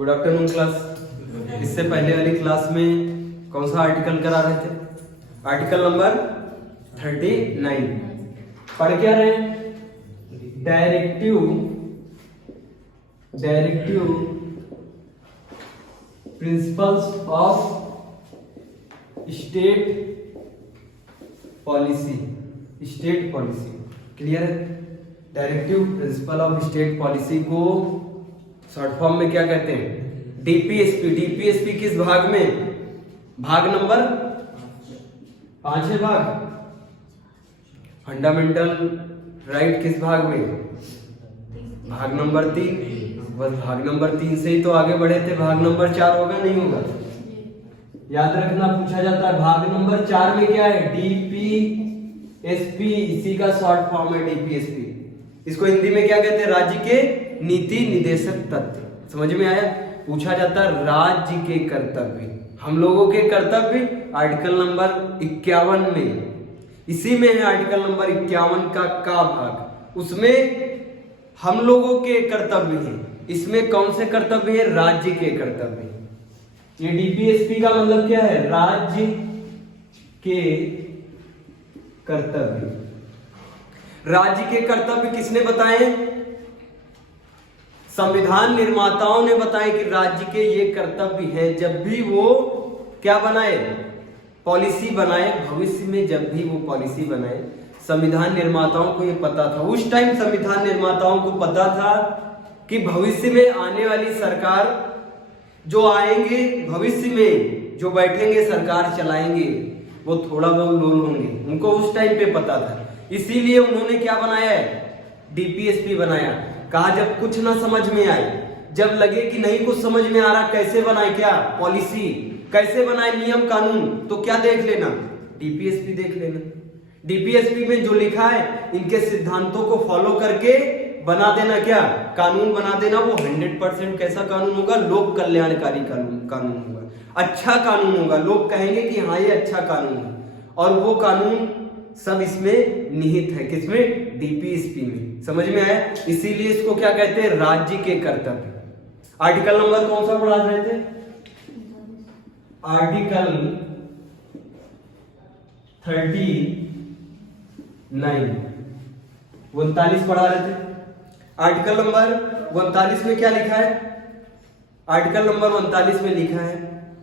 Good afternoon class. इससे पहले वाली क्लास में कौन सा आर्टिकल करा रहे थे? आर्टिकल नंबर 39 पढ़ क्या रहे हैं? Directive principles of state policy. Clear है? Directive principle of state policy को शॉर्ट फॉर्म में क्या कहते हैं? डीपीएसपी किस भाग में? भाग नंबर 5 है। भाग फंडामेंटल राइट किस भाग में? भाग नंबर 3। बस भाग नंबर 3 से ही तो आगे बढ़े थे। भाग नंबर 4 होगा नहीं होगा? याद रखना, पूछा जाता है भाग नंबर 4 में क्या है? डीपीएसपी, इसी का शॉर्ट फॉर्म है डीपीएसपी। इसको हिंदी में क्या कहते हैं? राज्य के नीति निदेशक तत्व। समझ में आया? पूछा जाता है राज्य के कर्तव्य, हम लोगों के कर्तव्य आर्टिकल नंबर 51 में, इसी में है आर्टिकल नंबर 51 का भाग। उसमें हम लोगों के कर्तव्य हैं। इसमें कौन से कर्तव्य है? राज्य के कर्तव्य। ये डीपीएसपी का मतलब क्या है? राज्य के कर्तव्य। राज्य के कर्तव्य किसने बताए? संविधान निर्माताओं ने बताया कि राज्य के ये कर्तव्य है। जब भी वो क्या बनाए? पॉलिसी बनाए। भविष्य में जब भी वो पॉलिसी बनाए, संविधान निर्माताओं को ये पता था। उस टाइम संविधान निर्माताओं को पता था कि भविष्य में आने वाली सरकार जो आएंगे, भविष्य में जो बैठेंगे सरकार चलाएंगे, वो थोड़ा बहुत लोग होंगे। उनको उस टाइम पे पता था। इसीलिए उन्होंने क्या बनाया है? डीपीएसपी बनाया। कहा जब कुछ ना समझ में आए, जब लगे कि नहीं कुछ समझ में आ रहा, कैसे बनाए क्या पॉलिसी, कैसे बनाए नियम कानून, तो क्या देख लेना? डीपीएसपी देख लेना। डीपीएसपी में जो लिखा है, इनके सिद्धांतों को फॉलो करके बना देना। क्या कानून बना देना? वो 100% कैसा कानून होगा? लोक कल्याणकारी कानून होगा, अच्छा कानून होगा। लोग कहेंगे कि हाँ ये अच्छा कानून है। और वो कानून सब इसमें निहित है। किसमें? डीपीएसपी में। समझ में आया? इसीलिए इसको क्या कहते हैं? राज्य के कर्तव्य। आर्टिकल नंबर कौन सा पढ़ा रहे थे? आर्टिकल 39 39 पढ़ा रहे थे। आर्टिकल नंबर 39 में क्या लिखा है? आर्टिकल नंबर 39 में लिखा है,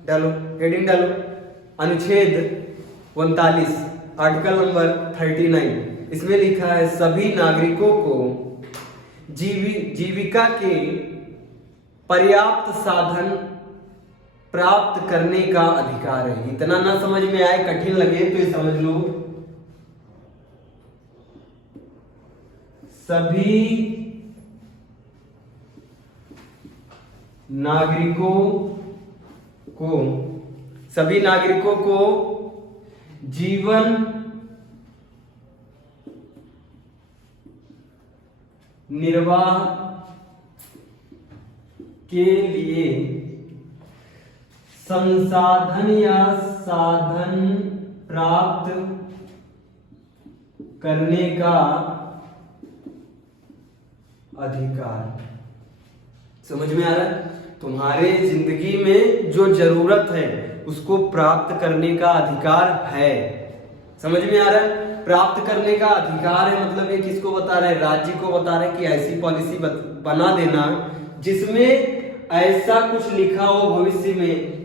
डालो हेडिंग डालो, अनुच्छेद 39 आर्टिकल नंबर 39। इसमें लिखा है सभी नागरिकों को जीविका के पर्याप्त साधन प्राप्त करने का अधिकार है। इतना ना समझ में आए, कठिन लगे तो ये समझ लो, सभी नागरिकों को जीवन निर्वाह के लिए संसाधन या साधन प्राप्त करने का अधिकार। समझ में आ रहा है? तुम्हारे जिंदगी में जो जरूरत है उसको प्राप्त करने का अधिकार है। समझ में आ रहा है? प्राप्त करने का अधिकार है मतलब ये किसको बता रहे हैं? राज्य को बता रहे हैं कि ऐसी पॉलिसी बना देना जिसमें ऐसा कुछ लिखा हो भविष्य में।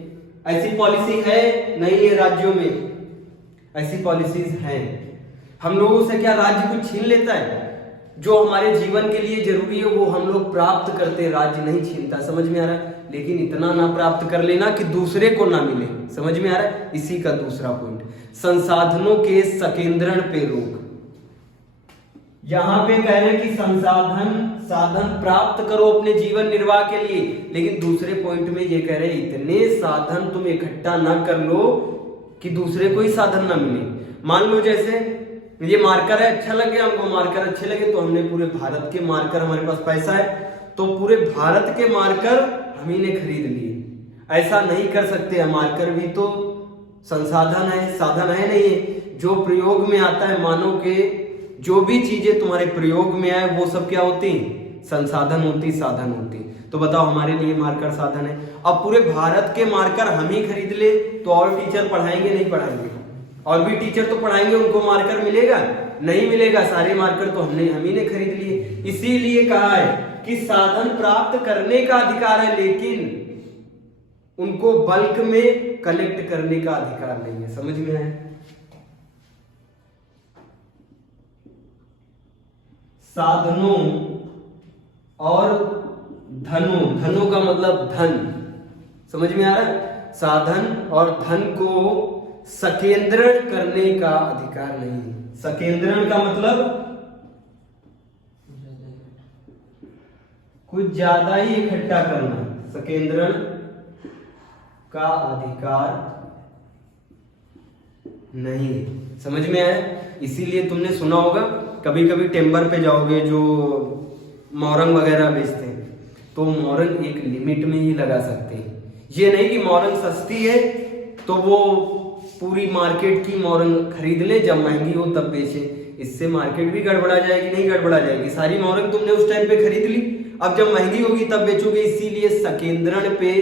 ऐसी पॉलिसी है नहीं है राज्यों में? ऐसी पॉलिसीज हैं। हम लोगों से क्या राज्य कुछ छीन लेता है? जो हमारे जीवन के लिए जरूरी है वो हम लोग प्राप्त करते हैं, राज्य नहीं छीनता। समझ में आ रहा है? लेकिन इतना ना प्राप्त कर लेना कि दूसरे को ना मिले। समझ में आ रहा है? इसी का दूसरा पॉइंट, संसाधनों के संकेंद्रण पे रोक। यहां पे कह रहे हैं कि साधन प्राप्त करो अपने जीवन निर्वाह के लिए, लेकिन दूसरे पॉइंट में ये कह रहे हैं इतने साधन तुम इकट्ठा ना कर लो कि दूसरे को ही साधन ना मिले। मान लो जैसे ये मार्कर है, अच्छा लगे हमको, मार्कर अच्छे लगे तो हमने पूरे भारत के मार्कर, हमारे पास पैसा है तो पूरे भारत के मार्कर हम ही ने खरीद लिए। ऐसा नहीं कर सकते। मार्कर भी तो संसाधन है, साधन है नहीं है। जो प्रयोग में आता है, मानव के जो भी चीजें तुम्हारे प्रयोग में आए वो सब क्या होती हैं? संसाधन होती, साधन होती। तो बताओ हमारे लिए मार्कर साधन है। अब पूरे भारत के मार्कर हम ही खरीद ले तो और टीचर पढ़ाएंगे नहीं पढ़ाएंगे? और भी टीचर तो पढ़ाएंगे, उनको मार्कर मिलेगा नहीं मिलेगा? सारे मार्कर तो हम ही ने खरीद लिए। इसीलिए कहा है कि साधन प्राप्त करने का अधिकार है, लेकिन उनको बल्क में कलेक्ट करने का अधिकार नहीं है। समझ में आया? साधनों और धनों का मतलब धन, समझ में आ रहा है? साधन और धन को सकेंद्रण करने का अधिकार नहीं है। सकेंद्रण का मतलब कुछ ज्यादा ही इकट्ठा करना, सकेंद्रण का अधिकार नहीं। समझ में आया? इसीलिए तुमने सुना होगा, कभी कभी टेम्बर पे जाओगे जो मोरंग वगैरह बेचते हैं, तो मोरंग एक लिमिट में ही लगा सकते हैं। ये नहीं कि मोरंग सस्ती है तो वो पूरी मार्केट की मोरंग खरीद ले, जब महंगी हो तब बेचे। इससे मार्केट भी गड़बड़ा जाएगी, नहीं गड़बड़ा जाएगी? सारी मोरंग तुमने उस टाइम पे खरीद ली, अब जब महंगी होगी तब बेचोगे। इसीलिए सकेंद्रण पे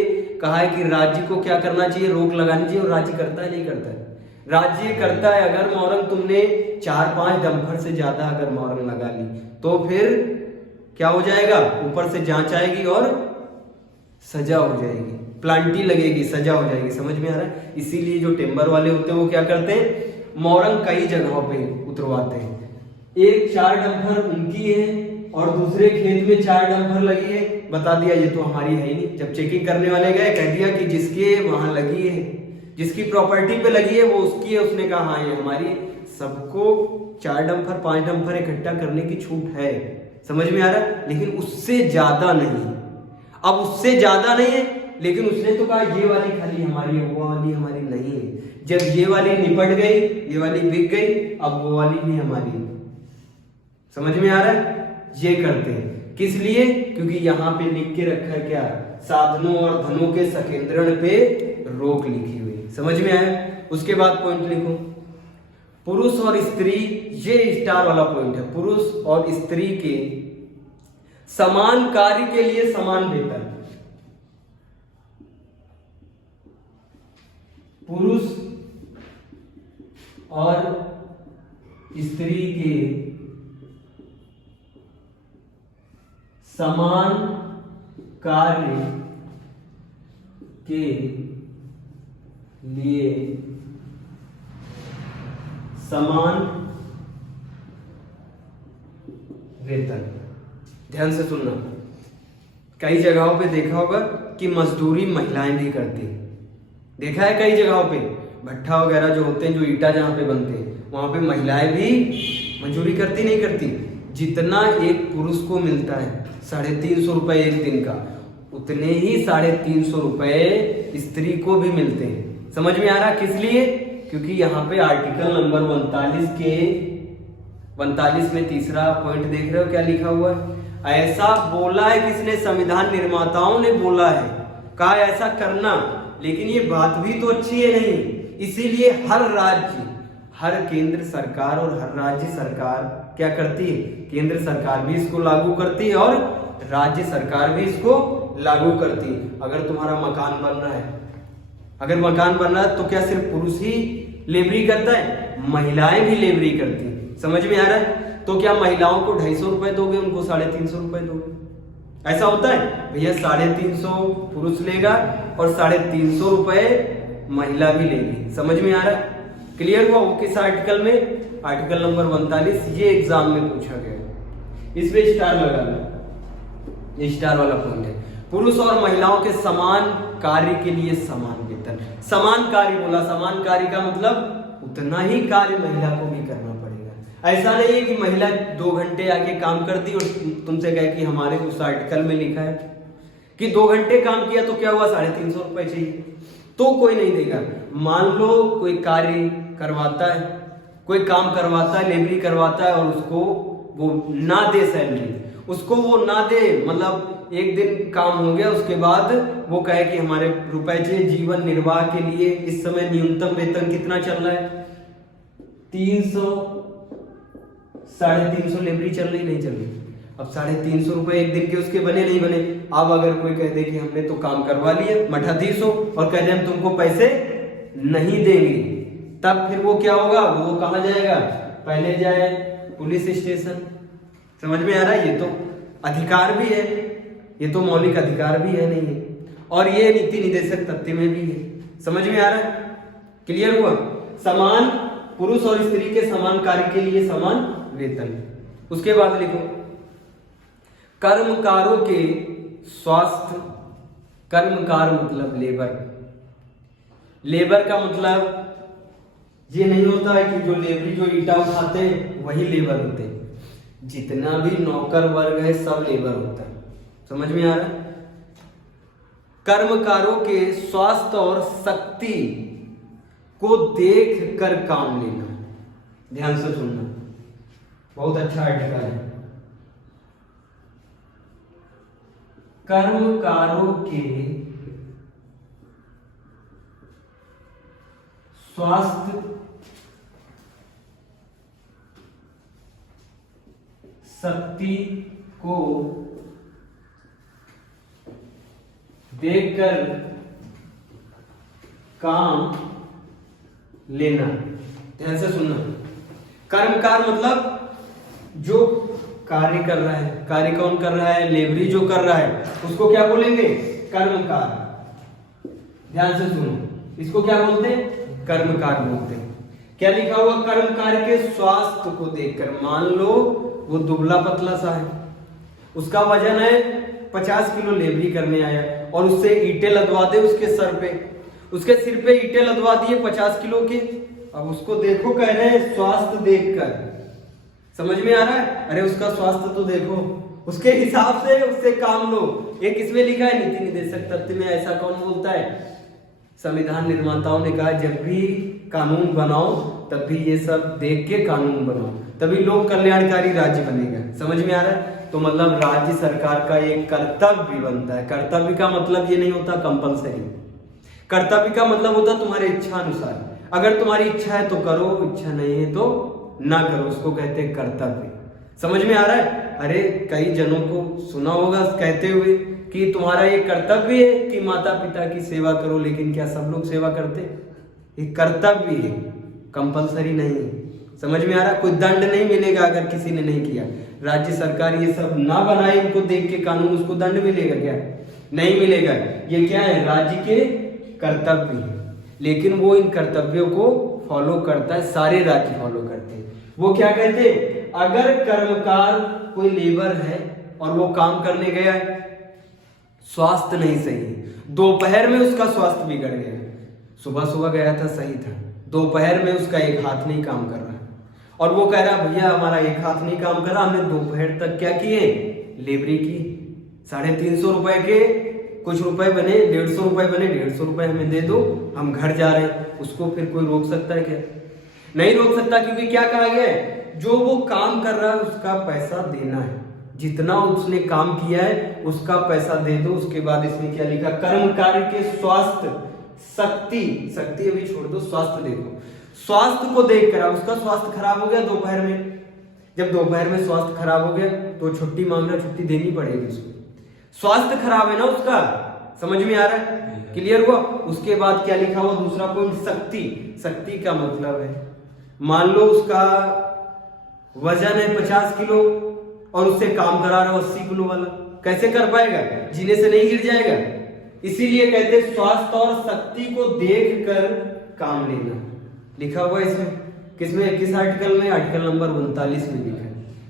कहा है कि राज्य को क्या करना चाहिए, रोक लगानी चाहिए। और राज्य करता है नहीं करता है? राज्य करता है। अगर मोरंग तुमने 4-5 डंपर से ज्यादा अगर मोरंग लगा ली तो फिर क्या हो जाएगा, ऊपर से जांच आएगी और सजा हो जाएगी, प्लांटी लगेगी, सजा हो जाएगी। समझ में आ रहा है? इसीलिए जो टेम्बर वाले होते हैं वो क्या करते हैं, मोरंग कई जगहों पे उतरवाते हैं। एक 4 डंपर उनकी है और दूसरे खेत में 4 डंपर लगी है, बता दिया ये तो हमारी है ही नहीं। जब चेकिंग करने वाले गए कह दिया कि जिसके वहां लगी है, जिसकी प्रॉपर्टी पे लगी है वो उसकी है। उसने कहा हाँ ये हमारी है। सबको 4 डंपर 5 डंपर इकट्ठा करने की छूट है। समझ में आ रहा है? लेकिन उससे ज्यादा नहीं। अब उससे ज्यादा नहीं है, लेकिन उसने तो कहा ये वाली खाली हमारी है, वो वाली हमारी नहीं है। जब ये वाली निपट गई, ये वाली बिक गई, अब वो वाली भी हमारी है। समझ में आ रहा है? ये करते हैं किस लिए? क्योंकि यहाँ पे लिख के रखा है क्या, साधनों और धनों के सकेंद्रण पे रोक लिखी हुई। समझ में आया? उसके बाद पॉइंट लिखो, पुरुष और स्त्री, ये स्टार वाला पॉइंट है। पुरुष और स्त्री के समान कार्य के लिए समान वेतन। पुरुष और स्त्री के समान कार्य के लिए समान वेतन। ध्यान से सुनना, कई जगहों पे देखा होगा कि मजदूरी महिलाएं भी करती हैं। देखा है कई जगहों पे भट्ठा वगैरह जो होते हैं, जो ईटा जहां पे बनते हैं, वहां पे महिलाएं भी मजदूरी करती नहीं करती? जितना एक पुरुष को मिलता है 350 रुपए एक दिन का, उतने ही 350 रुपए स्त्री को भी मिलते हैं। समझ में आ रहा? किस लिए? क्योंकि यहाँ पे आर्टिकल नंबर 39 में तीसरा पॉइंट देख रहे हो क्या लिखा हुआ है? ऐसा बोला है किसने? संविधान निर्माताओं ने बोला है, कहा ऐसा करना। लेकिन ये बात भी तो अच्छी है नहीं? इसीलिए हर राज्य, हर केंद्र सरकार और हर राज्य सरकार क्या करती है? केंद्र सरकार भी इसको लागू करती है और राज्य सरकार भी इसको लागू करती है। अगर तुम्हारा मकान बन रहा है, अगर मकान बन रहा है तो क्या सिर्फ पुरुष ही लेबरी करता है? महिलाएं भी लेबरी करती हैं। समझ में आ रहा है? तो क्या महिलाओं को 250 रुपए दोगे, उनको 350 रुपए दोगे? ऐसा होता है भैया? 350 पुरुष लेगा और 350 रुपए महिला भी लेगी। समझ में आ रहा है? क्लियर हुआ? वो किस आर्टिकल में? Article number 39। ये एग्जाम में पूछा गया, इसमें स्टार लगा लो, ये स्टार वाला पॉइंट है। पुरुष और महिलाओं के समान कार्य के लिए समान वेतन। समान कार्य बोला, समान कार्य का मतलब उतना ही कार्य महिला को भी करना पड़ेगा। ऐसा नहीं है कि महिला 2 घंटे आके काम करती और तुमसे कहे कि हमारे उस आर्टिकल में लिखा है कि 2 घंटे काम किया तो क्या हुआ, 350 रुपए चाहिए, तो कोई नहीं देगा। मान लो कोई कार्य करवाता है, कोई काम करवाता है, लेबरी करवाता है और उसको वो ना दे सैलरी, उसको वो ना दे, मतलब एक दिन काम हो गया उसके बाद वो कहे कि हमारे रुपए चाहिए जीवन निर्वाह के लिए। इस समय न्यूनतम वेतन कितना चल रहा है? 300, 350 लेबरी चल रही, नहीं चल रही? अब 350 रुपए एक दिन के उसके बने नहीं बने। अब अगर कोई कह दे कि हमने तो काम करवा लिया मठाधीश हो और कह दे हम तुमको पैसे नहीं देंगे, तब फिर वो क्या होगा, वो कहाँ जाएगा, पहले जाए पुलिस स्टेशन। समझ में आ रहा है? ये तो अधिकार भी है, ये तो मौलिक अधिकार भी है नहीं है, और ये नीति निदेशक तथ्य में भी है। समझ में आ रहा है? क्लियर हुआ? समान पुरुष और स्त्री के समान कार्य के लिए समान वेतन। उसके बाद लिखो कर्मकारों के स्वास्थ्य। कर्मकार मतलब लेबर। लेबर का मतलब ये नहीं होता है कि जो लेबरी जो ईटा उठाते हैं वही लेबर होते हैं। जितना भी नौकर वर्ग है सब लेबर होता है। समझ में आ रहा है? कर्मकारों के स्वास्थ्य और शक्ति को देख कर काम लेना। ध्यान से सुनना, बहुत अच्छा आर्टिकल है। कर्मकारों के स्वास्थ्य शक्ति को देखकर काम लेना। ध्यान से सुनना, कर्मकार मतलब जो कार्य कर रहा है। कार्य कौन कर रहा है? लेबरी जो कर रहा है उसको क्या बोलेंगे? कर्मकार। ध्यान से सुनो, इसको क्या बोलते हैं? कर्मकार बोलते हैं। क्या लिखा हुआ? कर्मकार के स्वास्थ्य को देखकर। मान लो वो दुबला पतला सा है, उसका वजन है 50 किलो, लेबरी करने आया और उससे ईंटें लदवा दे उसके सर पे, उसके सिर पे ईंटें लदवा दिए 50 किलो के। अब उसको देखो, कह रहे हैं स्वास्थ्य देखकर। समझ में आ रहा है? अरे उसका स्वास्थ्य तो देखो, उसके हिसाब से उससे काम लो। ये किसमें लिखा है? नीति निदेशक तथ्य में। ऐसा कौन बोलता है? संविधान निर्माताओं ने कहा जब भी कानून बनाओ तब भी ये सब देख के कानून बनाओ, तभी लोक कल्याणकारी राज्य बनेगा। समझ में आ रहा है? तो मतलब राज्य सरकार का एक कर्तव्य बनता है। कर्तव्य का मतलब ये नहीं होता कंपलसरी। कर्तव्य का मतलब होता तुम्हारे इच्छा अनुसार। अगर तुम्हारी इच्छा है तो करो, इच्छा नहीं है तो ना करो, उसको कहते हैं कर्तव्य। समझ में आ रहा है? अरे कई जनों को सुना होगा कहते हुए कि तुम्हारा ये कर्तव्य है कि माता पिता की सेवा करो, लेकिन क्या सब लोग सेवा करते? ये कर्तव्य है, कंपलसरी नहीं है। समझ में आ रहा है? कोई दंड नहीं मिलेगा अगर किसी ने नहीं किया। राज्य सरकार ये सब ना बनाए इनको देख के कानून, उसको दंड मिलेगा क्या? नहीं मिलेगा। ये क्या है? राज्य के कर्तव्य है, लेकिन वो इन कर्तव्यों को फॉलो करता है, सारे राज्य फॉलो करते हैं। वो क्या कहते हैं? अगर कर्मकार कोई लेबर है और वो काम करने गया, स्वास्थ्य नहीं सही, दोपहर में उसका स्वास्थ्य बिगड़ गया। सुबह सुबह गया था, सही था, दोपहर में उसका एक हाथ नहीं काम कर रहा और वो कह रहा भैया हमारा एक हाथ नहीं काम कर रहा, हमने दोपहर तक क्या किए? लेबरी की। 350 रुपए के कुछ रुपए बने, 150 रुपए बने, 150 रुपए हमें दे दो, हम घर जा रहे हैं। उसको फिर कोई रोक सकता है क्या? नहीं रोक सकता, क्योंकि क्या कहा गया है? जो वो काम कर रहा है उसका पैसा देना है। जितना उसने काम किया है उसका पैसा दे दो। उसके बाद इसमें क्या लिखा? कर्मकारी के स्वास्थ्य शक्ति, शक्ति अभी छोड़ दो, स्वास्थ्य देखो। स्वास्थ्य को देख कर, उसका स्वास्थ्य खराब हो गया दोपहर में, जब दोपहर में स्वास्थ्य खराब हो गया तो छुट्टी मांग रहा, छुट्टी देनी पड़ेगी उसको। स्वास्थ्य खराब है ना उसका। समझ में आ रहा है? क्लियर हुआ? उसके बाद क्या लिखा हुआ? दूसरा पॉइंट शक्ति। शक्ति का मतलब है मान लो उसका वजन है 50 किलो और उससे काम करा रहा 80 किलो वाला, कैसे कर पाएगा? जीने से नहीं गिर जाएगा। इसीलिए कहते स्वास्थ्य और शक्ति को देख कर काम लेना। लिखा हुआ इसमें, किसमें? किस आर्टिकल में? आर्टिकल नंबर 39 में लिखा है।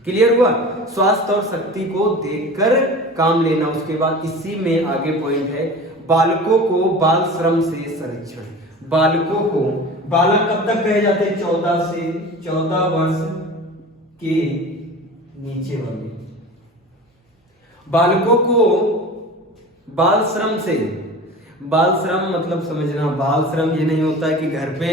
क्लियर हुआ? स्वास्थ्य और शक्ति को देखकर काम लेना। उसके बाद इसी में आगे पॉइंट है बालकों को बाल श्रम से संरक्षण। बालकों को, बालक कब तक कहे जाते हैं? 14 वर्ष के नीचे वाले बालकों को बाल श्रम से। बाल श्रम मतलब समझना, बाल श्रम ये नहीं होता है कि घर पे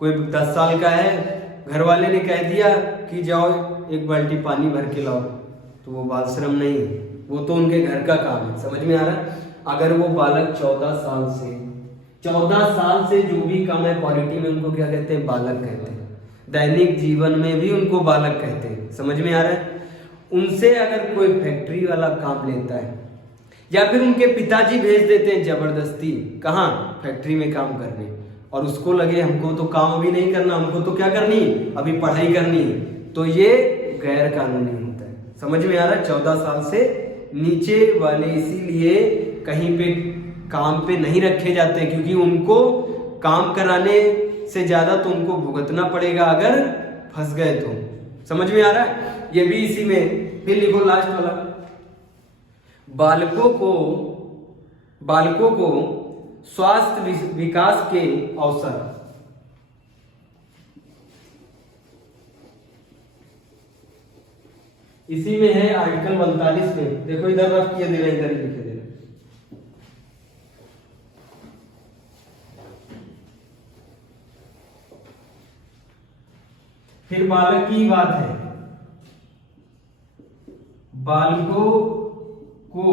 कोई 10 साल का है, घर वाले ने कह दिया कि जाओ एक बाल्टी पानी भर के लाओ, तो वो बाल श्रम नहीं है, वो तो उनके घर का काम है। समझ में आ रहा है? अगर वो बालक 14 साल से जो भी कम है, पॉलिटी में उनको क्या कहते हैं? बालक कहते हैं। दैनिक जीवन में भी उनको बालक कहते हैं। समझ में आ रहा है? उनसे अगर कोई फैक्ट्री वाला काम लेता है या फिर उनके पिताजी भेज देते हैं जबरदस्ती कहाँ, फैक्ट्री में काम करने, और उसको लगे हमको तो काम भी नहीं करना, हमको तो क्या करनी, अभी पढ़ाई करनी, तो ये गैर कानूनी होता है। समझ में आ रहा है? 14 साल से नीचे वाले इसीलिए कहीं पे काम पे नहीं रखे जाते, क्योंकि उनको काम कराने से ज्यादा तो उनको भुगतना पड़ेगा अगर फंस गए तो। समझ में आ रहा है? ये भी इसी में। फिर लिखो लास्ट वाला, बालकों को स्वास्थ्य विकास के अवसर। इसी में है आर्टिकल 42 में, देखो इधर रफ किए दे रहे हैं, इधर लिखे दे रहे हैं। फिर बालक की बात है, बालकों को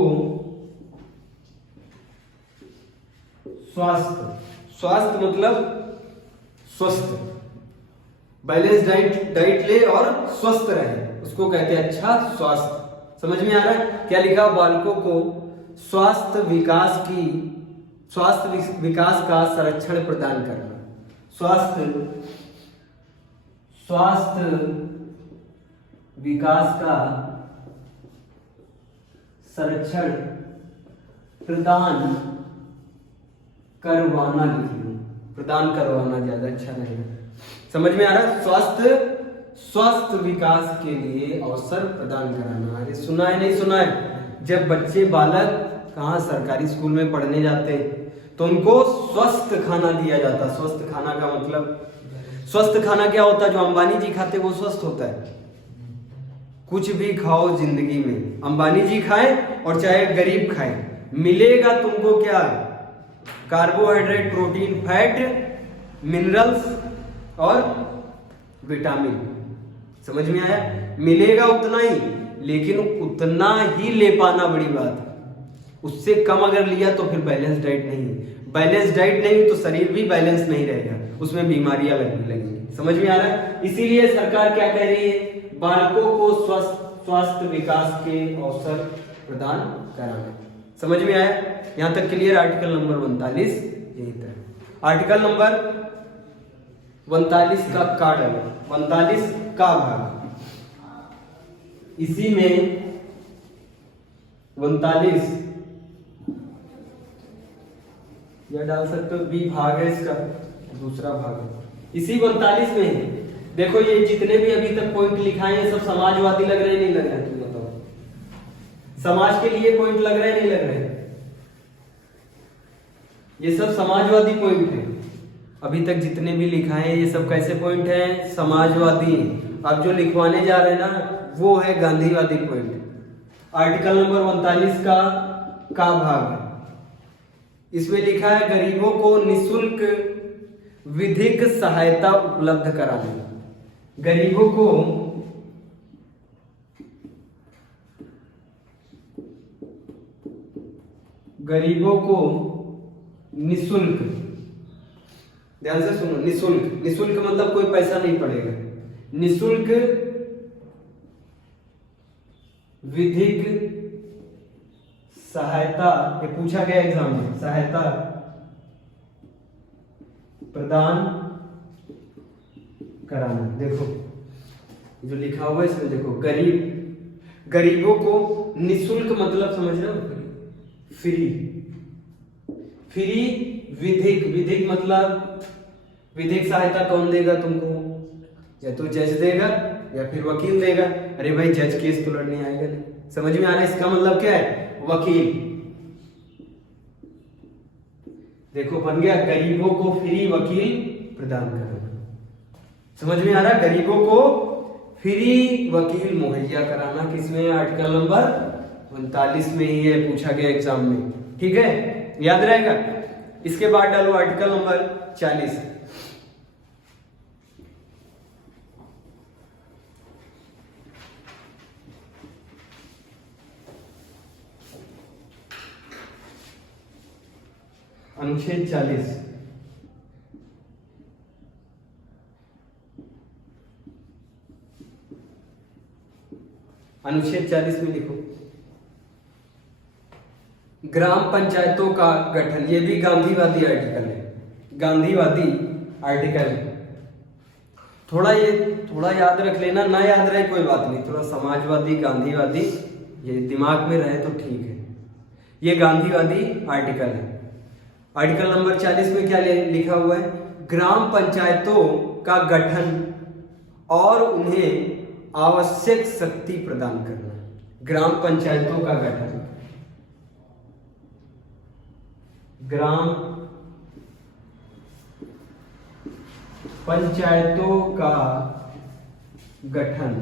स्वास्थ्य मतलब स्वस्थ, बैलेंस डाइट ले और स्वस्थ रहे, उसको कहते हैं अच्छा स्वास्थ्य। समझ में आ रहा है? क्या लिखा? बालकों को स्वास्थ्य विकास का संरक्षण प्रदान करना। स्वास्थ्य विकास का संरक्षण प्रदान करवाना, लिख लो, प्रदान करवाना ज्यादा अच्छा रहेगा। समझ में आ रहा है? स्वास्थ्य विकास के लिए अवसर प्रदान कराना। अरे सुना है नहीं सुना है? जब बच्चे बालक कहाँ सरकारी स्कूल में पढ़ने जाते हैं तो उनको स्वस्थ खाना दिया जाता है। स्वस्थ खाना का मतलब, स्वस्थ खाना क्या होता है? जो अंबानी जी खाते वो स्वस्थ होता है। कुछ भी खाओ जिंदगी में, अंबानी जी खाए और चाहे गरीब खाए, मिलेगा तुमको क्या? कार्बोहाइड्रेट, प्रोटीन, फैट, मिनरल्स और विटामिन। समझ में आया? मिलेगा उतना ही, लेकिन उतना ही ले पाना बड़ी बात है। उससे कम अगर लिया तो फिर बैलेंस डाइट नहीं। बैलेंस डाइट नहीं तो शरीर भी बैलेंस नहीं रहेगा, उसमें बीमारियां लगने लगेंगी। समझ में आ रहा है? इसीलिए सरकार क्या कह रही है? बालकों को स्वास्थ्य विकास के अवसर प्रदान कराना। समझ में आया? यहां तक क्लियर? आर्टिकल नंबर 39 यही था। आर्टिकल नंबर 39 का कार्ड, 39 का भाग, इसी में 39 या डाल सकते हो, बी भाग है इसका, दूसरा भाग है इसी 42 में है। देखो ये जितने भी अभी तक पॉइंट लिखाए हैं सब समाजवादी लग रहे नहीं लग रहे? तुम बताओ, समाज के लिए पॉइंट लग रहे नहीं लग रहे? ये सब समाजवादी पॉइंट है। अभी तक जितने भी लिखाए हैं ये सब कैसे पॉइंट हैं? समाजवादी। अब जो लिखवाने जा रहे हैं ना वो है गांधीवादी पॉइंट। आर्टिकल नंबर 39 का भाग, इसमें लिखा है गरीबों को निःशुल्क विधिक सहायता उपलब्ध कराना। गरीबों को निःशुल्क, ध्यान से सुनो, निःशुल्क मतलब कोई पैसा नहीं पड़ेगा। निःशुल्क विधिक सहायता, ये पूछा गया एग्जाम में, सहायता प्रदान कराना। देखो जो लिखा हुआ है इसमें देखो, गरीबों को निःशुल्क मतलब समझ रहे हो? फ्री विधिक मतलब विधिक सहायता कौन देगा तुमको? या तो जज देगा या फिर वकील देगा। अरे भाई जज केस तो लड़ने आएगा नहीं। समझ में आ रहा है? इसका मतलब क्या है? वकील। देखो बन गया, गरीबों को फ्री वकील प्रदान करना। समझ में आ रहा है? गरीबों को फ्री वकील मुहैया कराना। किसमें? आर्टिकल नंबर 39 में ही है, पूछा गया एग्जाम में। ठीक है, याद रहेगा। इसके बाद डालो आर्टिकल नंबर 40। अनुच्छेद 40। अनुच्छेद 40 में लिखो, ग्राम पंचायतों का गठन, ये भी गांधीवादी आर्टिकल है, गांधीवादी आर्टिकल है। थोड़ा याद रख लेना, ना याद रहे कोई बात नहीं, थोड़ा समाजवादी गांधीवादी ये दिमाग में रहे तो ठीक है। ये गांधीवादी आर्टिकल है। आर्टिकल नंबर 40 में क्या लिखा हुआ है, ग्राम पंचायतों का गठन और उन्हें आवश्यक शक्ति प्रदान करना। ग्राम पंचायतों का गठन, ग्राम पंचायतों का गठन,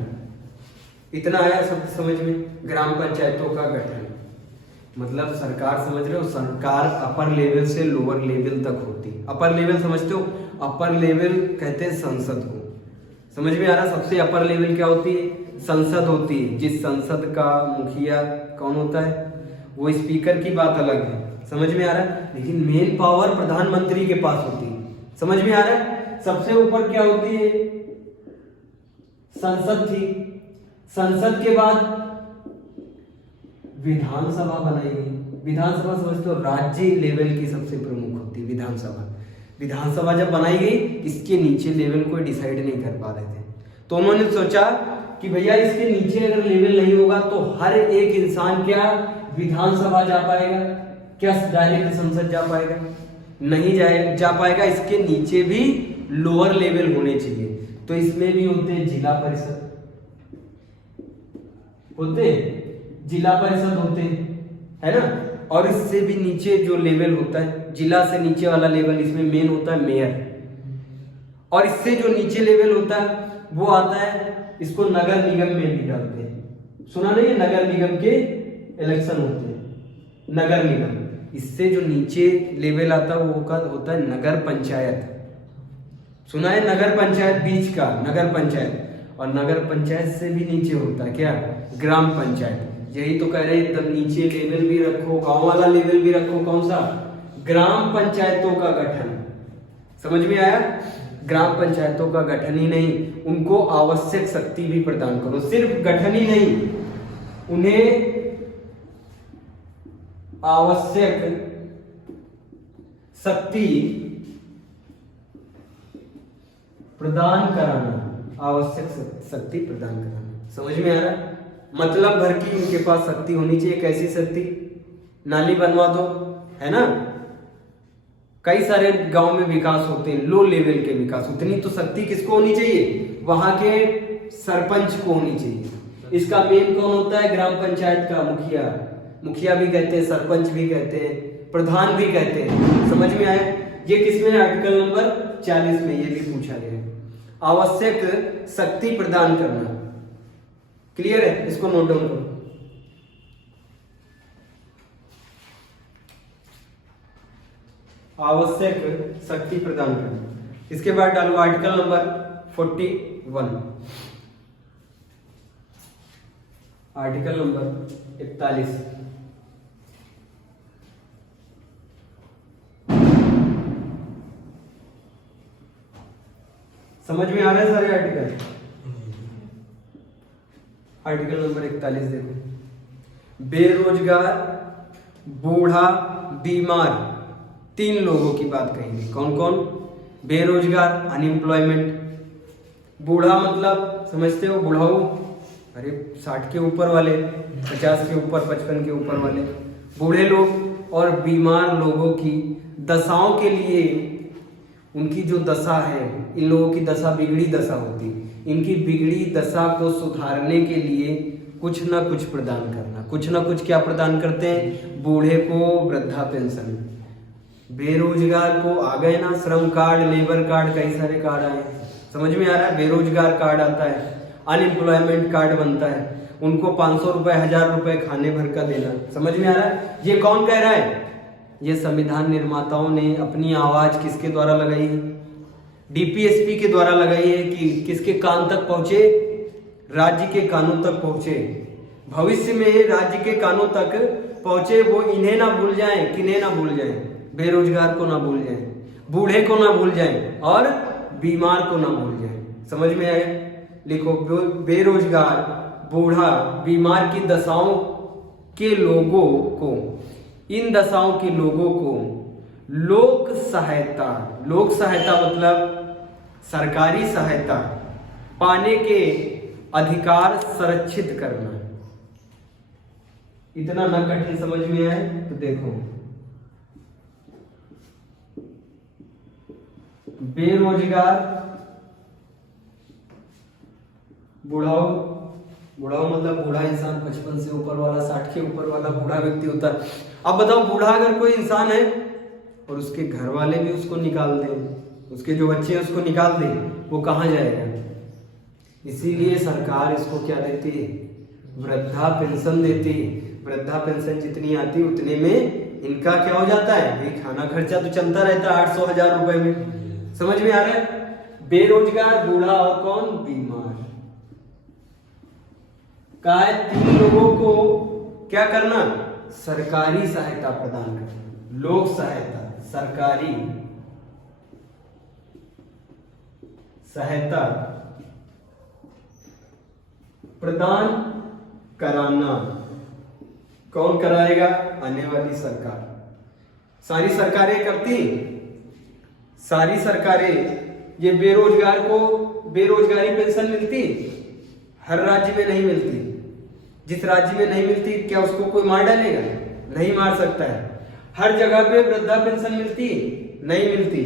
इतना आया सब समझ में। ग्राम पंचायतों का गठन मतलब सरकार, समझ रहे हो, सरकार अपर लेवल से लोअर लेवल तक होती है। अपर लेवल समझते हो, अपर लेवल कहते हैं संसद को, समझ में आ रहा। सबसे अपर लेवल क्या होती है, संसद होती है। जिस संसद का मुखिया कौन होता है, वो स्पीकर की बात अलग है, समझ में आ रहा है, लेकिन मेन पावर प्रधानमंत्री के पास होती है, समझ में आ रहा है। सबसे ऊपर क्या होती है, संसद थी, संसद के बाद विधानसभा बनाई गई। विधानसभा समझते हो, राज्य लेवल की सबसे प्रमुख होती है विधानसभा। विधानसभा जब बनाई गई, इसके नीचे लेवल कोई डिसाइड नहीं कर पा रहे थे, तो उन्होंने सोचा कि भैया इसके नीचे अगर लेवल नहीं होगा तो हर एक इंसान क्या विधानसभा जा पाएगा, क्या डायरेक्ट संसद जा पाएगा, नहीं जा पाएगा। इसके नीचे भी लोअर लेवल होने चाहिए, तो इसमें भी होते हैं जिला परिषद, होते जिला परिषद होते है ना। और इससे भी नीचे जो लेवल होता है, जिला से नीचे वाला लेवल, इसमें मेन होता है मेयर। और इससे जो नीचे लेवल होता है वो आता है, इसको नगर निगम में भी डालते हैं, सुना नहीं है, नगर निगम के इलेक्शन होते हैं, नगर निगम। इससे जो नीचे लेवल आता है वो होता है नगर पंचायत, सुना है, नगर पंचायत बीच का नगर पंचायत। और नगर पंचायत से भी नीचे होता है क्या, ग्राम पंचायत। यही तो कह रहे हैं, एकदम नीचे लेवल भी रखो, गांव वाला लेवल भी रखो, कौन सा, ग्राम पंचायतों का गठन। समझ में आया, ग्राम पंचायतों का गठन ही नहीं, उनको आवश्यक शक्ति भी प्रदान करो। सिर्फ गठन ही नहीं, उन्हें आवश्यक शक्ति प्रदान कराना, आवश्यक शक्ति प्रदान कराना। समझ में आ रहा, मतलब भर की उनके पास शक्ति होनी चाहिए। कैसी शक्ति, नाली बनवा दो, है ना, कई सारे गांव में विकास होते हैं, लो लेवल के विकास, उतनी तो शक्ति किसको होनी चाहिए, वहां के सरपंच को होनी चाहिए। इसका मेन कौन होता है, ग्राम पंचायत का मुखिया, मुखिया भी कहते हैं, सरपंच भी कहते हैं, प्रधान भी कहते हैं। समझ में आया, ये किसमें, आर्टिकल नंबर 40 में ये भी पूछा गया है, आवश्यक शक्ति प्रदान करना। क्लियर है, इसको नोट डाउन करो। आवश्यक शक्ति प्रदान करना। इसके बाद डालो आर्टिकल नंबर 41, आर्टिकल नंबर 41। समझ में आ रहा है सारे आर्टिकल। आर्टिकल नंबर 41 देखो, बेरोजगार, बूढ़ा, बीमार, 3 लोगों की बात कहेंगे। कौन कौन, बेरोजगार, अनएम्प्लॉयमेंट, बूढ़ा मतलब समझते हो, बुढ़ाऊ, अरे 60 के ऊपर वाले, 50 के ऊपर, 55 के ऊपर वाले बूढ़े लोग। और बीमार लोगों की दशाओं के लिए, उनकी जो दशा है, इन लोगों की दशा बिगड़ी दशा होती है, इनकी बिगड़ी दशा को सुधारने के लिए कुछ ना कुछ प्रदान करना। कुछ ना कुछ क्या प्रदान करते हैं, बूढ़े को वृद्धा पेंशन, बेरोजगार को आ गए ना श्रम कार्ड, लेबर कार्ड, कई सारे कार्ड आए, समझ में आ रहा है, बेरोजगार कार्ड आता है, अनएम्प्लॉयमेंट कार्ड बनता है, उनको 500 रुपए, 1000 रुपए खाने भर का देना। समझ में आ रहा है, ये कौन कह रहा है, ये संविधान निर्माताओं ने अपनी आवाज किसके द्वारा लगाई है, डीपीएसपी के द्वारा लगाई है कि किसके कान तक पहुंचे, राज्य के कानों तक पहुंचे, भविष्य में राज्य के कानों तक पहुंचे, वो इन्हें ना भूल जाएं, किन्हें ना भूल जाएं, बेरोजगार को ना भूल जाएं, बूढ़े को ना भूल जाएं और बीमार को ना भूल जाएं। समझ में आया, लिखो, बेरोजगार, बूढ़ा बीमार की दशाओं के लोगों को, इन दशाओं के लोगों को लोक सहायता मतलब सरकारी सहायता पाने के अधिकार संरक्षित करना। इतना ना कठिन समझ में आए तो देखो, बेरोजगार बुढ़ाओ मतलब बूढ़ा इंसान 55 से ऊपर वाला, 60 के ऊपर वाला बूढ़ा व्यक्ति होता है। अब बताओ, बूढ़ा अगर कोई इंसान है और उसके घर वाले भी उसको निकाल दें, उसके जो बच्चे हैं उसको निकाल दें, वो कहाँ जाएगा? इसीलिए सरकार इसको क्या देती है? वृद्धा पेंशन देती है। वृद्धा पेंशन जितनी आती है उतने में इनका क्या हो जाता है? ये खाना खर्चा तो चलता रहता है 800,000 रुपए में। समझ में आ रहा है? बेरोजगार, बूढ़ा और कौन? बीमार। कहा है 3 लोगों को क्या करना? सरकारी सहायता प्रदान करना। लोक सहायता, सरकारी सहायता प्रदान कराना। कौन कराएगा? आने वाली सरकार। सारी सरकारें करती, सारी सरकारें। ये बेरोजगार को बेरोजगारी पेंशन मिलती, हर राज्य में नहीं मिलती। जिस राज्य में नहीं मिलती, क्या उसको कोई मार डालेगा? नहीं मार सकता है। हर जगह पे वृद्धा पेंशन मिलती, नहीं मिलती।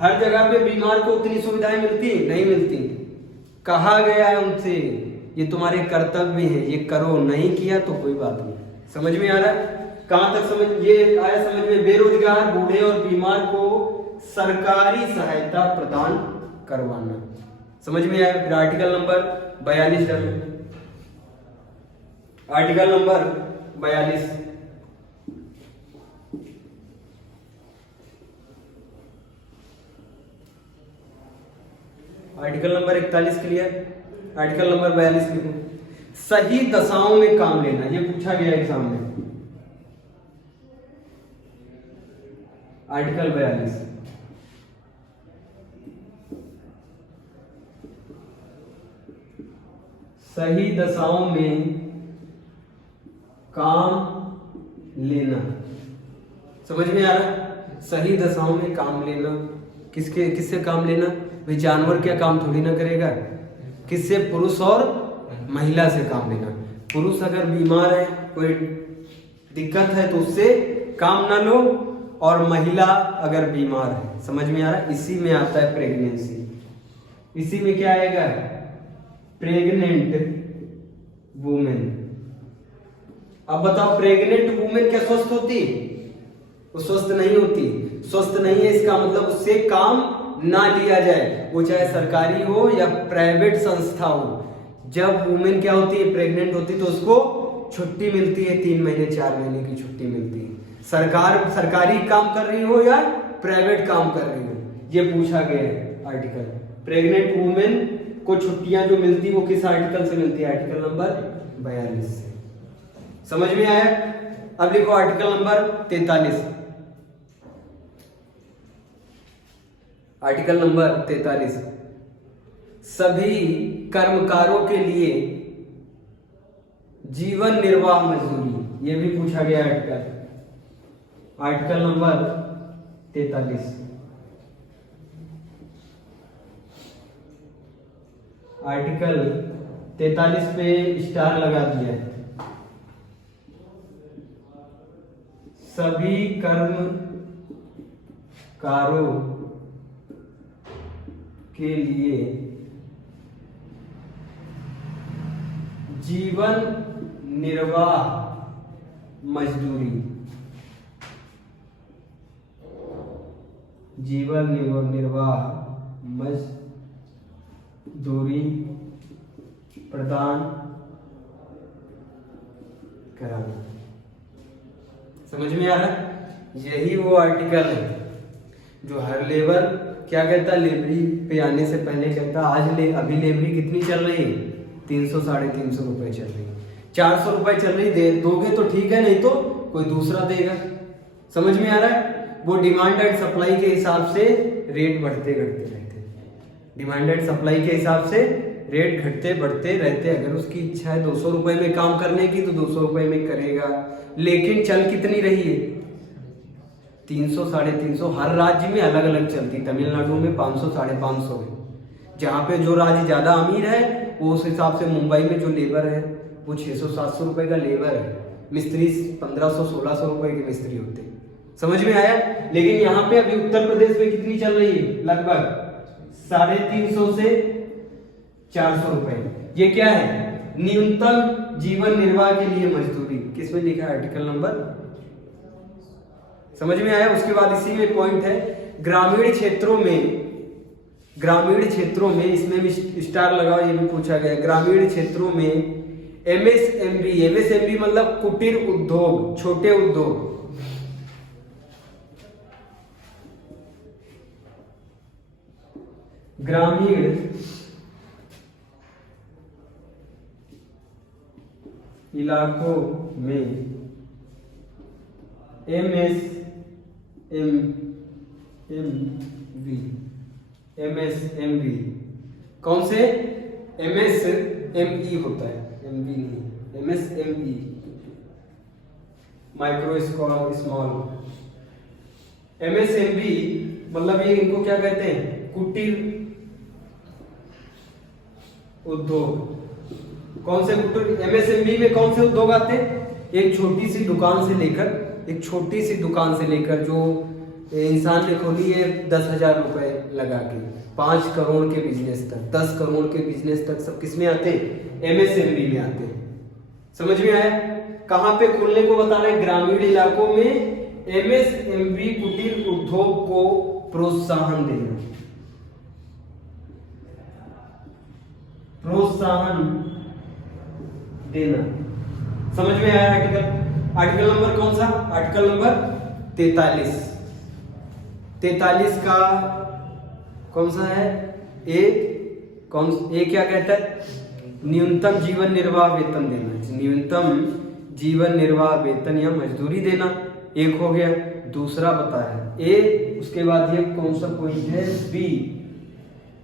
हर जगह पे बीमार को उतनी सुविधाएं मिलती, नहीं मिलती। कहा गया है उनसे, ये तुम्हारे कर्तव्य है, ये करो। नहीं किया तो कोई बात नहीं। समझ में आ रहा है? कहां तक समझ ये आया? समझ में? बेरोजगार, बूढ़े और बीमार को सरकारी सहायता प्रदान करवाना। समझ में आया? फिर आर्टिकल नंबर 42 डालो। Article number 42, article number 41 clear. Article number 42 लिखो। सही दशाओं में काम लेना, ये पूछा गया एग्जाम में। आर्टिकल 42, सही दशाओं में काम लेना। समझ में आ रहा? सही दशाओं में काम लेना। किससे काम लेना? भाई जानवर क्या काम थोड़ी ना करेगा। किससे? पुरुष और महिला से काम लेना। पुरुष अगर बीमार है, कोई दिक्कत है तो उससे काम ना लो, और महिला अगर बीमार है। समझ में आ रहा? इसी में आता है प्रेगनेंसी। इसी में क्या आएगा? Pregnant women. अब बताओ, प्रेग्नेंट वुमेन क्या स्वस्थ होती? वो स्वस्थ नहीं होती। स्वस्थ नहीं है इसका मतलब उससे काम ना लिया जाए, वो चाहे सरकारी हो या प्राइवेट संस्था हो। जब वुमेन क्या होती है? प्रेग्नेंट होती, तो उसको छुट्टी मिलती है, 3 महीने 4 महीने की छुट्टी मिलती है। सरकारी काम कर रही हो या प्राइवेट काम कर रही हो, ये पूछा गया है आर्टिकल। प्रेग्नेंट वुमेन को छुट्टियां जो मिलती वो किस आर्टिकल से मिलती है? आर्टिकल नंबर 42 से। समझ में आया? अब लिखो आर्टिकल नंबर 43। आर्टिकल नंबर 43, सभी कर्मकारों के लिए जीवन निर्वाह मजदूरी। ये भी पूछा गया आर्टिकल। आर्टिकल नंबर 43, आर्टिकल 43 पे स्टार लगा दिया है। सभी कर्मकारों के लिए जीवन निर्वाह मजदूरी, जीवन निर्वाह मजदूरी प्रदान कराना। समझ में आ रहा है? यही वो आर्टिकल है जो हर लेबर क्या कहता है? लेबरी पे आने से पहले कहता अभी लेबरी कितनी चल रही है? 300 साढ़े 300 रुपए चल रही है। 400 रुपए चल रही, दे दोगे तो ठीक है, नहीं तो कोई दूसरा देगा। समझ में आ रहा है? वो डिमांड एंड सप्लाई के हिसाब से रेट बढ़ते घटते रहते हैं। डिमांड एंड सप्लाई के हिसाब से रेट घटते बढ़ते रहते। अगर उसकी इच्छा है 200 रुपए में काम करने की तो 200 रुपए में करेगा, लेकिन चल कितनी रही है? 300 350। हर राज्य में अलग अलग चलती। तमिलनाडु में 500 550 है। जहाँ पे जो राज्य ज्यादा अमीर है वो उस हिसाब से, मुंबई में जो लेबर है वो 600 700 रुपए का लेबर है, मिस्त्री 1500 1600 रुपए के मिस्त्री होते हैं। समझ में आया? लेकिन यहाँ पे अभी उत्तर प्रदेश में कितनी चल रही है? लगभग 350 से 400 रुपए। ये क्या है? न्यूनतम जीवन निर्वाह के लिए मजदूरी। किसमें लिखा है? Article number. समझ में आया? उसके बाद इसी में पॉइंट है, ग्रामीण क्षेत्रों में इसमें भी स्टार लगाओ, ये भी पूछा गया। ग्रामीण क्षेत्रों में एमएसएमई मतलब कुटीर उद्योग, छोटे उद्योग। ग्रामीण इलाकों में एमएसएमवी कौन से? एमएसएमई होता है, एमवी नहीं, एमएसएमई, माइक्रो स्मॉल। एमएसएमवी मतलब ये, इनको क्या कहते हैं? कुटीर उद्योग। कौन से कुटीर? एमएसएमई में कौन से उद्योग आते? एक छोटी सी दुकान से लेकर जो इंसान ने खोली है 10,000 रुपए लगा के, 5 करोड़ के बिजनेस तक, 10 करोड़ के बिजनेस तक, सब किसमें आते हैं? एमएसएमई में आते हैं। समझ में आया? कहां पे खोलने को बता रहे हैं? ग्रामीण इलाकों में एमएसएमई कुटीर उद्योग को प्रोत्साहन देना। समझ में आया? आर्टिकल नंबर कौन सा? Article number 43। 43 का कौन सा है? ए क्या कहता है? न्यूनतम जीवन निर्वाह वेतन देना। न्यूनतम जीवन निर्वाह वेतन या मजदूरी देना, एक हो गया। दूसरा बताया ए, उसके बाद ये कौन सा पॉइंट है?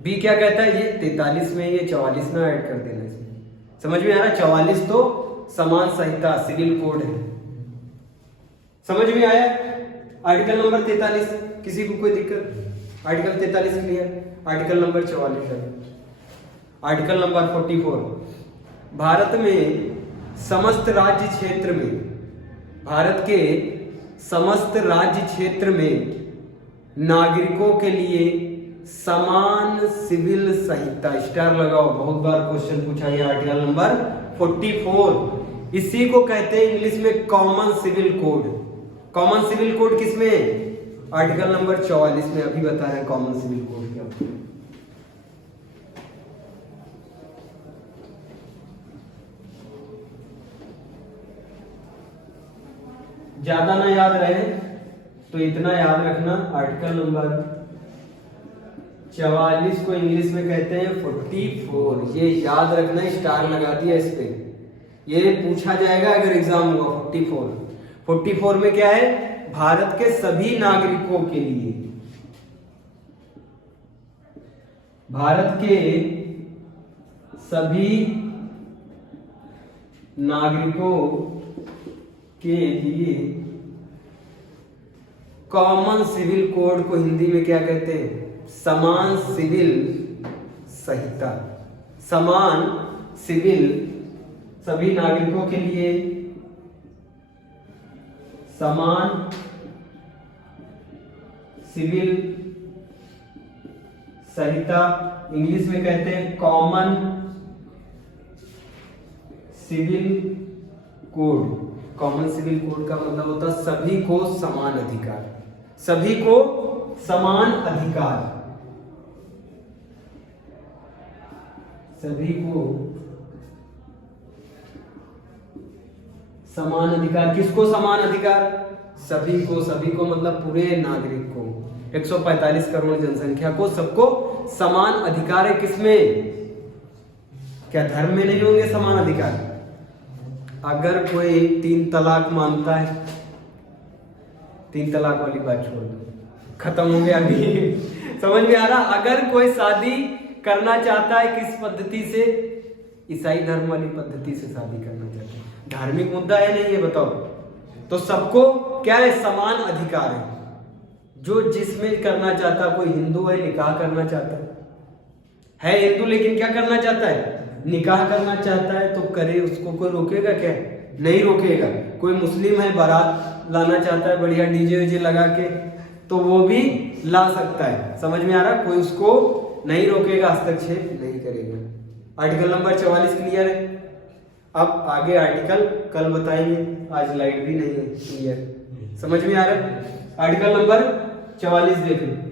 बी क्या कहता है? ये 43 में, ये 44 ना ऐड कर देना इसमें। समझ में आ रहा? 44 तो समान संहिता, सिविल कोड है। समझ में आया? Article number 43। किसी को कोई दिक्कत? Article 43 clear? आर्टिकल नंबर 44 है। आर्टिकल नंबर 44, भारत में समस्त राज्य क्षेत्र में, भारत के समस्त राज्य क्षेत्र में नागरिकों के लिए समान सिविल संहिता। स्टार लगाओ, बहुत बार क्वेश्चन पूछा गया। आर्टिकल नंबर 44, इसी को कहते हैं इंग्लिश में common civil code. Common civil code किसमें? आर्टिकल नंबर 44 में। अभी बता रहे हैं कॉमन सिविल कोड क्या होता है। ज्यादा ना याद रहे तो इतना याद रखना, आर्टिकल नंबर 44 को इंग्लिश में कहते हैं 44। ये याद रखना, स्टार लगा दिया इस पे। ये पूछा जाएगा अगर एग्जाम हुआ। 44 में क्या है? भारत के सभी नागरिकों के लिए, भारत के सभी नागरिकों के लिए कॉमन सिविल कोड को हिंदी में क्या कहते हैं? समान सिविल संहिता। समान सिविल, सभी नागरिकों के लिए समान सिविल संहिता, इंग्लिश में कहते हैं common civil code. Common civil code का मतलब होता है सभी को समान अधिकार, सभी को समान अधिकार, सभी को समान अधिकार। किसको समान अधिकार? सभी को। सभी को मतलब पूरे नागरिक को, 145 करोड़ जनसंख्या को, सबको समान अधिकार है। किसमें? क्या धर्म में नहीं होंगे समान अधिकार? अगर कोई 3 तलाक मानता है, 3 तलाक वाली बात छोड़ दो, खत्म हो गया अभी। समझ में आ रहा? अगर कोई शादी करना चाहता है किस पद्धति से? ईसाई धर्म वाली पद्धति से शादी करना चाहता है। धार्मिक मुद्दा है नहीं, ये बताओ। तो सबको क्या है? समान अधिकार है। जो जिसमें करना चाहता, कोई हिंदू है निकाह करना चाहता है हिंदू, लेकिन क्या करना चाहता है? निकाह करना चाहता है, तो करे, उसको कोई रोकेगा क्या? नहीं रोकेगा। कोई मुस्लिम है बारात लाना चाहता है बढ़िया डीजे वीजे लगा के, तो वो भी ला सकता है। समझ में आ रहा? कोई उसको नहीं रोकेगा, हस्तक्षेप नहीं करेगा। आर्टिकल नंबर 44 क्लियर है। अब आगे आर्टिकल कल बताएंगे, आज लाइट भी नहीं है। क्लियर? समझ में आ रहा है? आर्टिकल नंबर 44 देख लो।